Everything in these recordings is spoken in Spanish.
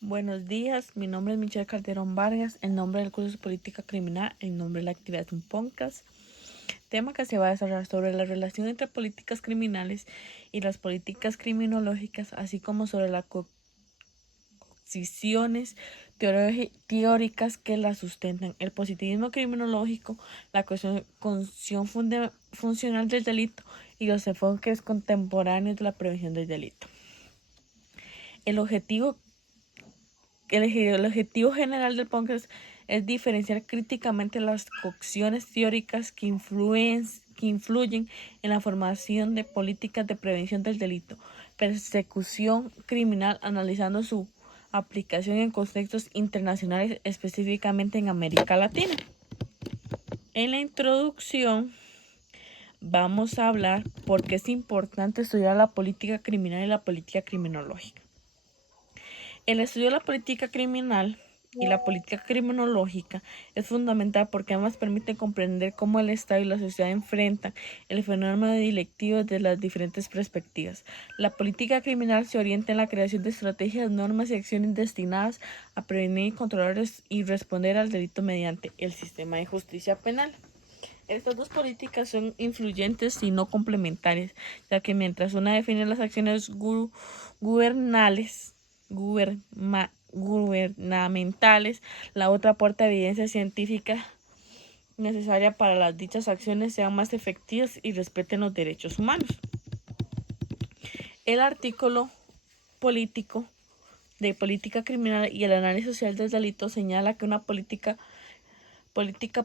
Buenos días, mi nombre es Michelle Calderón Vargas, el nombre del curso es Política Criminal, el nombre de la actividad es un podcast, tema que se va a desarrollar sobre la relación entre políticas criminales y las políticas criminológicas, así como sobre las concisiones teóricas que las sustentan, el positivismo criminológico, la cuestión funcional del delito y los enfoques contemporáneos de la prevención del delito. El objetivo general del podcast es diferenciar críticamente las cocciones teóricas que influyen en la formación de políticas de prevención del delito, persecución criminal, analizando su aplicación en contextos internacionales, específicamente en América Latina. En la introducción vamos a hablar por qué es importante estudiar la política criminal y la política criminológica. El estudio de la política criminal y la política criminológica es fundamental porque ambas permiten comprender cómo el Estado y la sociedad enfrentan el fenómeno delictivo desde las diferentes perspectivas. La política criminal se orienta en la creación de estrategias, normas y acciones destinadas a prevenir, controlar y responder al delito mediante el sistema de justicia penal. Estas dos políticas son influyentes y no complementarias, ya que mientras una define las acciones gubernamentales, la otra aporta evidencia científica necesaria para que las dichas acciones sean más efectivas y respeten los derechos humanos. El artículo político de política criminal y el análisis social del delito señala que una política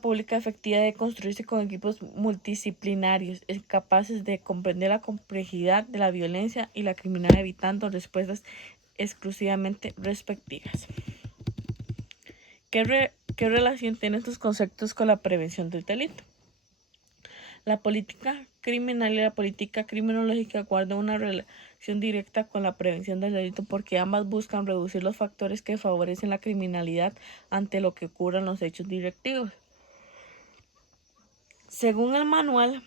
pública efectiva debe construirse con equipos multidisciplinarios, capaces de comprender la complejidad de la violencia y la criminalidad, evitando respuestas exclusivamente respectivas. ¿Qué relación tienen estos conceptos con la prevención del delito? La política criminal y la política criminológica guardan una relación directa con la prevención del delito porque ambas buscan reducir los factores que favorecen la criminalidad ante lo que ocurran los hechos directivos. Según el manual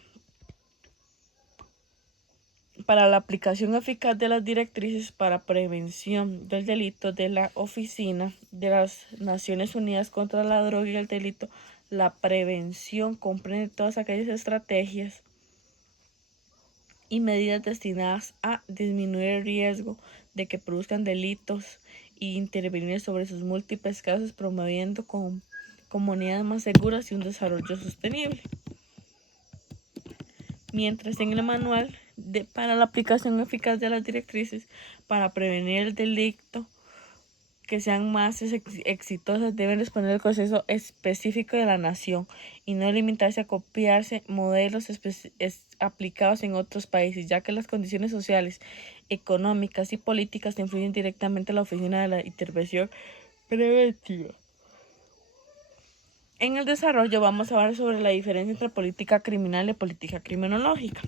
para la aplicación eficaz de las directrices para prevención del delito de la Oficina de las Naciones Unidas contra la Droga y el Delito, la prevención comprende todas aquellas estrategias y medidas destinadas a disminuir el riesgo de que produzcan delitos e intervenir sobre sus múltiples causas, promoviendo comunidades más seguras y un desarrollo sostenible. Mientras en el manual para la aplicación eficaz de las directrices para prevenir el delito que sean más exitosas deben responder al proceso específico de la nación y no limitarse a copiarse modelos aplicados en otros países, ya que las condiciones sociales, económicas y políticas influyen directamente en la Oficina de la Intervención Preventiva. En el desarrollo vamos a hablar sobre la diferencia entre política criminal y política criminológica.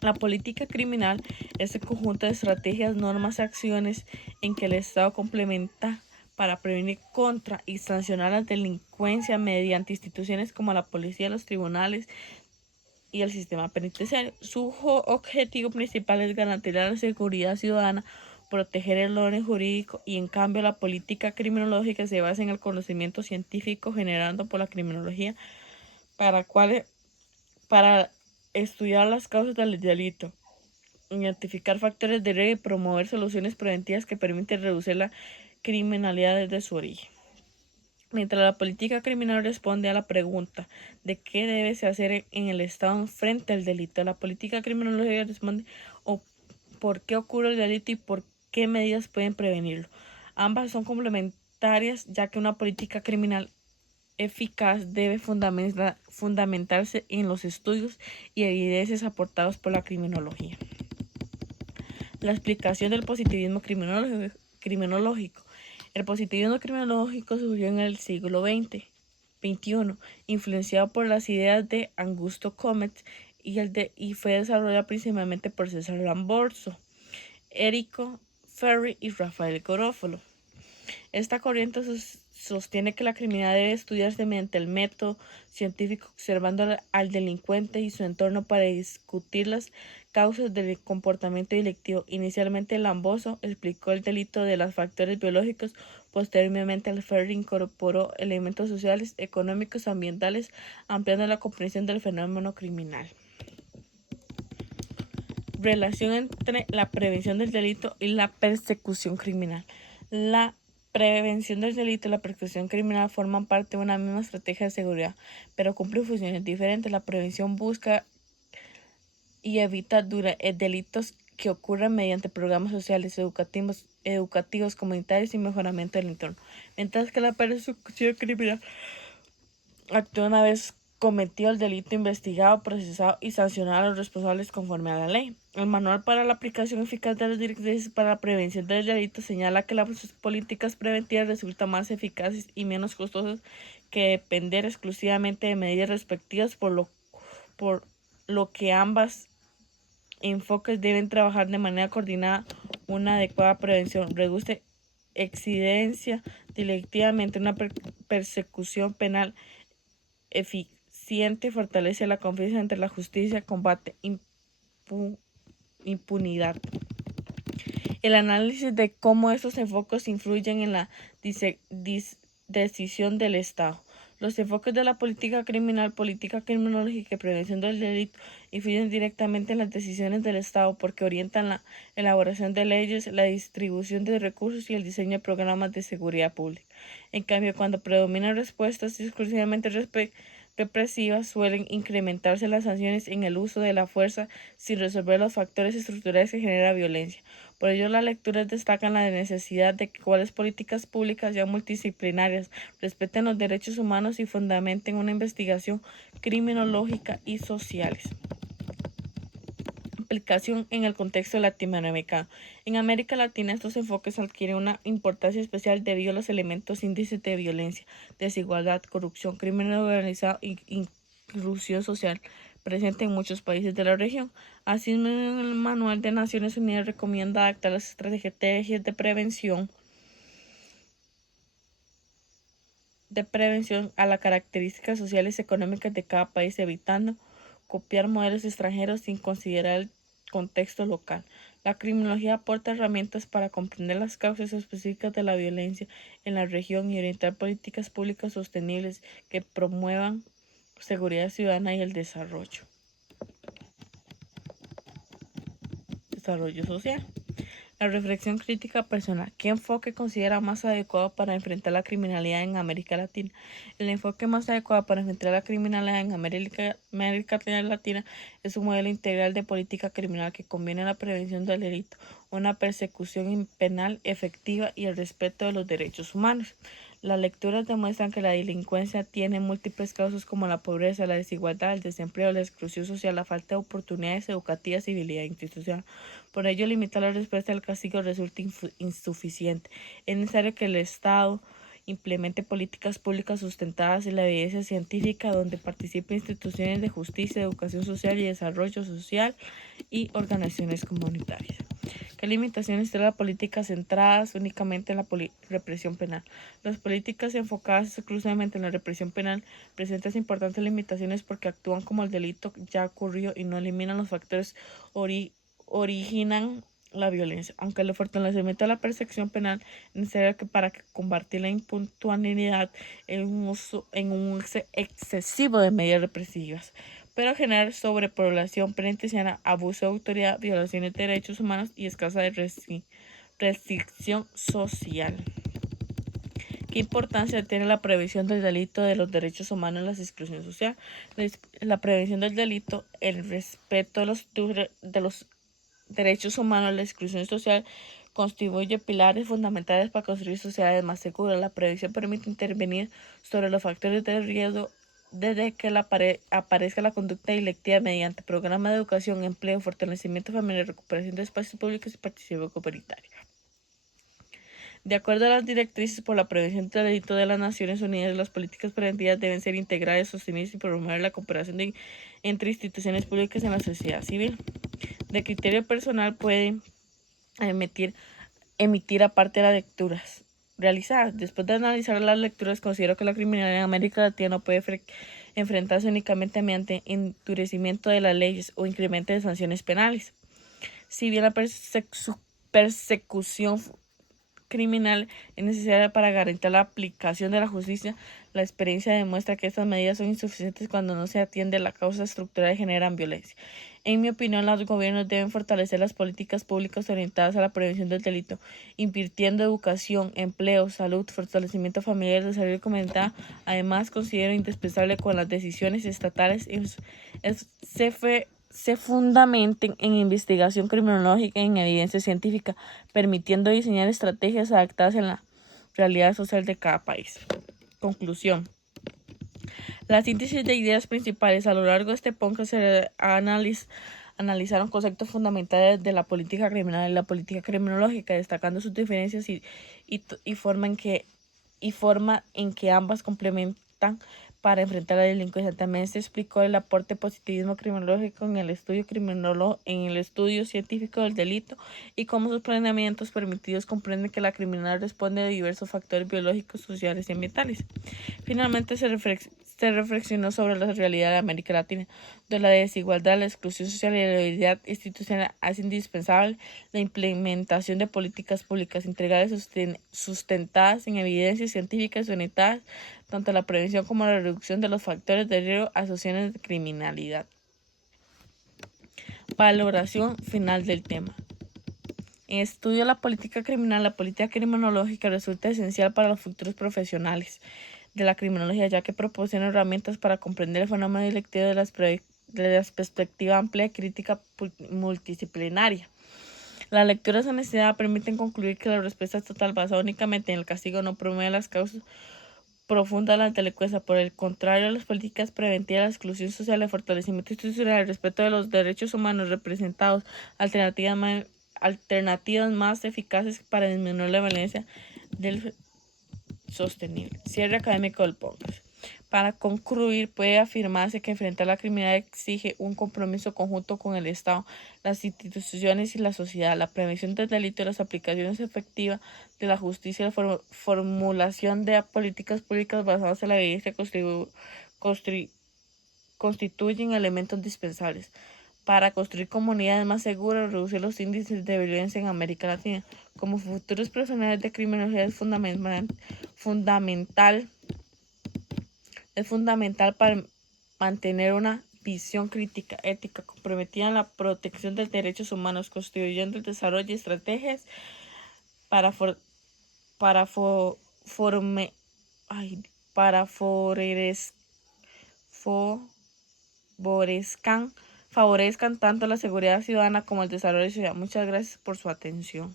La política criminal es el conjunto de estrategias, normas y acciones en que el Estado complementa para prevenir contra y sancionar la delincuencia mediante instituciones como la policía, los tribunales y el sistema penitenciario. Su objetivo principal es garantizar la seguridad ciudadana, proteger el orden jurídico y en cambio la política criminológica se basa en el conocimiento científico generado por la criminología para estudiar las causas del delito, identificar factores de riesgo y promover soluciones preventivas que permiten reducir la criminalidad desde su origen. Mientras la política criminal responde a la pregunta de qué debe hacer en el Estado frente al delito, la política criminológica responde por qué ocurre el delito y por qué medidas pueden prevenirlo. Ambas son complementarias, ya que una política criminal eficaz debe fundamentarse en los estudios y evidencias aportados por la criminología. La explicación del positivismo criminológico. El positivismo criminológico surgió en el siglo XXI, influenciado por las ideas de Augusto Comte y fue desarrollado principalmente por César Lamborso, Enrico Fermi y Rafael Garofalo. Esta corriente sostiene que la criminalidad debe estudiarse mediante el método científico, observando al delincuente y su entorno para discutir las causas del comportamiento delictivo. Inicialmente, Lamboso explicó el delito de los factores biológicos. Posteriormente, Alferri incorporó elementos sociales, económicos, ambientales, ampliando la comprensión del fenómeno criminal. Relación entre la prevención del delito y la persecución criminal. La prevención del delito y la persecución criminal forman parte de una misma estrategia de seguridad, pero cumplen funciones diferentes. La prevención busca y evita delitos que ocurran mediante programas sociales, educativos, comunitarios y mejoramiento del entorno, mientras que la persecución criminal actúa una vez cometido el delito, investigado, procesado y sancionado a los responsables conforme a la ley. El Manual para la aplicación eficaz de las directrices para la prevención del delito señala que las políticas preventivas resultan más eficaces y menos costosas que depender exclusivamente de medidas respectivas, por lo que ambas enfoques deben trabajar de manera coordinada. Una adecuada prevención reduce incidencia delictivamente. Una persecución penal eficiente fortalece la confianza entre la justicia, combate impunidad. El análisis de cómo estos enfoques influyen en la decisión del Estado. Los enfoques de la política criminal, política criminológica y prevención del delito influyen directamente en las decisiones del Estado porque orientan la elaboración de leyes, la distribución de recursos y el diseño de programas de seguridad pública. En cambio, cuando predominan respuestas exclusivamente represivas, suelen incrementarse las sanciones en el uso de la fuerza sin resolver los factores estructurales que generan violencia. Por ello, las lecturas destacan la necesidad de que cuáles políticas públicas ya multidisciplinarias respeten los derechos humanos y fundamenten una investigación criminológica y sociales. Aplicación en el contexto latinoamericano. En América Latina, estos enfoques adquieren una importancia especial debido a los elementos índices de violencia, desigualdad, corrupción, crimen organizado y inclusión social presente en muchos países de la región. Asimismo, el Manual de Naciones Unidas recomienda adaptar las estrategias de prevención a las características sociales y económicas de cada país, evitando copiar modelos extranjeros sin considerar el contexto local. La criminología aporta herramientas para comprender las causas específicas de la violencia en la región y orientar políticas públicas sostenibles que promuevan seguridad ciudadana y el desarrollo social. La reflexión crítica personal. ¿Qué enfoque considera más adecuado para enfrentar la criminalidad en América Latina? El enfoque más adecuado para enfrentar la criminalidad en América Latina es un modelo integral de política criminal que combina la prevención del delito, una persecución penal efectiva y el respeto de los derechos humanos. Las lecturas demuestran que la delincuencia tiene múltiples causas como la pobreza, la desigualdad, el desempleo, la exclusión social, la falta de oportunidades educativas y habilidad institucional. Por ello, limitar la respuesta al castigo resulta insuficiente. Es necesario que el Estado implemente políticas públicas sustentadas en la evidencia científica, donde participen instituciones de justicia, educación social y desarrollo social y organizaciones comunitarias. ¿Qué limitaciones tiene la política centradas únicamente en la represión penal? Las políticas enfocadas exclusivamente en la represión penal presentan importantes limitaciones porque actúan como el delito ya ocurrió y no eliminan los factores originan la violencia. Aunque el fortalecimiento de la persecución penal es necesario para combatir la impuntualidad en un uso excesivo de medidas represivas, pero generar sobrepoblación penitenciaria, abuso de autoridad, violaciones de derechos humanos y escasa restricción social. ¿Qué importancia tiene la prevención del delito de los derechos humanos en la exclusión social? La prevención del delito, el respeto de los derechos humanos, la exclusión social constituye pilares fundamentales para construir sociedades más seguras. La prevención permite intervenir sobre los factores de riesgo desde que aparezca la conducta delictiva mediante programas de educación, empleo, fortalecimiento familiar, recuperación de espacios públicos y participación comunitaria. De acuerdo a las directrices por la prevención del delito de las Naciones Unidas, las políticas preventivas deben ser integrales, sostenibles y promover la cooperación entre instituciones públicas en la sociedad civil. De criterio personal puede emitir aparte de las lecturas realizadas. Después de analizar las lecturas, considero que la criminalidad en América Latina no puede enfrentarse únicamente mediante endurecimiento de las leyes o incremento de sanciones penales. Si bien la persecución criminal es necesaria para garantizar la aplicación de la justicia, la experiencia demuestra que estas medidas son insuficientes cuando no se atiende a la causa estructural que generan violencia. En mi opinión, los gobiernos deben fortalecer las políticas públicas orientadas a la prevención del delito, invirtiendo en educación, empleo, salud, fortalecimiento familiar y desarrollo comunitario. Además, considero indispensable que las decisiones estatales se fundamenten en investigación criminológica y en evidencia científica, permitiendo diseñar estrategias adaptadas a la realidad social de cada país. Conclusión. La síntesis de ideas principales a lo largo de este podcast se analizaron conceptos fundamentales de la política criminal y la política criminológica, destacando sus diferencias y forma en que ambas complementan para enfrentar la delincuencia. También se explicó el aporte positivismo criminológico en el estudio científico del delito y cómo sus planeamientos permitidos comprenden que la criminalidad responde a diversos factores biológicos, sociales y ambientales. Finalmente se reflexionó sobre la realidad de América Latina, donde la desigualdad, la exclusión social y la debilidad institucional hacen indispensable la implementación de políticas públicas integrales sustentadas en evidencias científicas y orientadas tanto a la prevención como a la reducción de los factores de riesgo asociados de criminalidad. Valoración final del tema. En estudio de la política criminal, la política criminológica resulta esencial para los futuros profesionales de la criminología, ya que proporciona herramientas para comprender el fenómeno delictivo de la perspectiva amplia y crítica multidisciplinaria. Las lecturas en necesidad permiten concluir que la respuesta estatal basada únicamente en el castigo no promueve las causas profundas de la delincuencia. Por el contrario, las políticas preventivas, la exclusión social, el fortalecimiento institucional, el respeto de los derechos humanos representados, alternativas más eficaces para disminuir la violencia del sostenible. Cierre académico del podcast. Para concluir, puede afirmarse que enfrentar la criminalidad exige un compromiso conjunto con el Estado, las instituciones y la sociedad, la prevención del delito y las aplicaciones efectivas de la justicia, la formulación de políticas públicas basadas en la evidencia constituyen elementos indispensables para construir comunidades más seguras y reducir los índices de violencia en América Latina. Como futuros profesionales de criminología es fundamental para mantener una visión crítica, ética, comprometida en la protección de derechos humanos, construyendo el desarrollo de estrategias para favorezcan tanto la seguridad ciudadana como el desarrollo social. Muchas gracias por su atención.